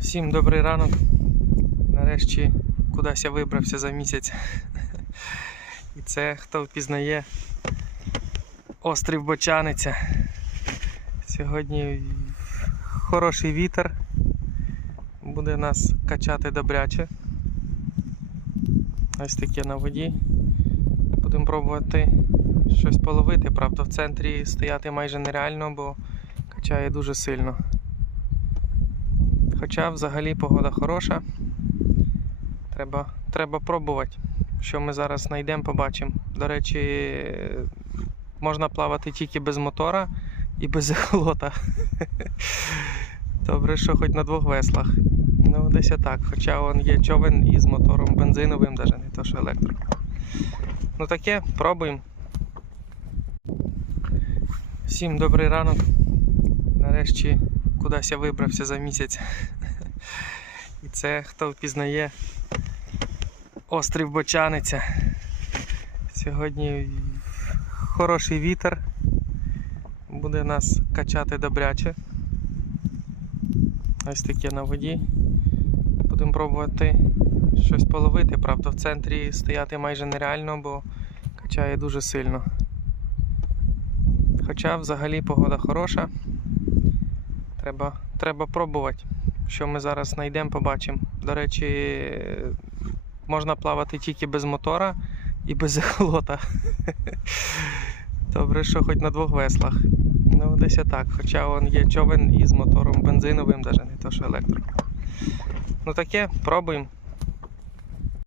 Всім добрий ранок. Нарешті кудись я вибрався за місяць. І це хто впізнає острів Бочаниця. Сьогодні хороший вітер. Буде нас качати добряче. Ось таке на воді. Будемо пробувати щось половити. Правда, в центрі стояти майже нереально, бо качає дуже сильно. Хоча взагалі погода хороша. Треба, треба пробувати. Що ми зараз знайдемо, побачимо. До речі, можна плавати тільки без мотора і без ехолота. Добре, що хоч на двох веслах. Ну, десь так. Хоча он є човен із мотором бензиновим, навіть не то, що електро. Ну таке, пробуємо. Всім добрий ранок. Нарешті кудись я вибрався за місяць. І це хто впізнає острів Бочаниця. Сьогодні хороший вітер. Буде нас качати добряче. Ось таке на воді. Будемо пробувати щось половити. Правда, в центрі стояти майже нереально, бо качає дуже сильно. Хоча взагалі погода хороша. Треба, треба пробувати. Що ми зараз знайдемо, побачимо. До речі, можна плавати тільки без мотора і без ехолота. Добре, що хоч на двох веслах. Ну, десь так. Хоча он є човен із мотором бензиновим, навіть не то, що електро. Ну таке, пробуємо.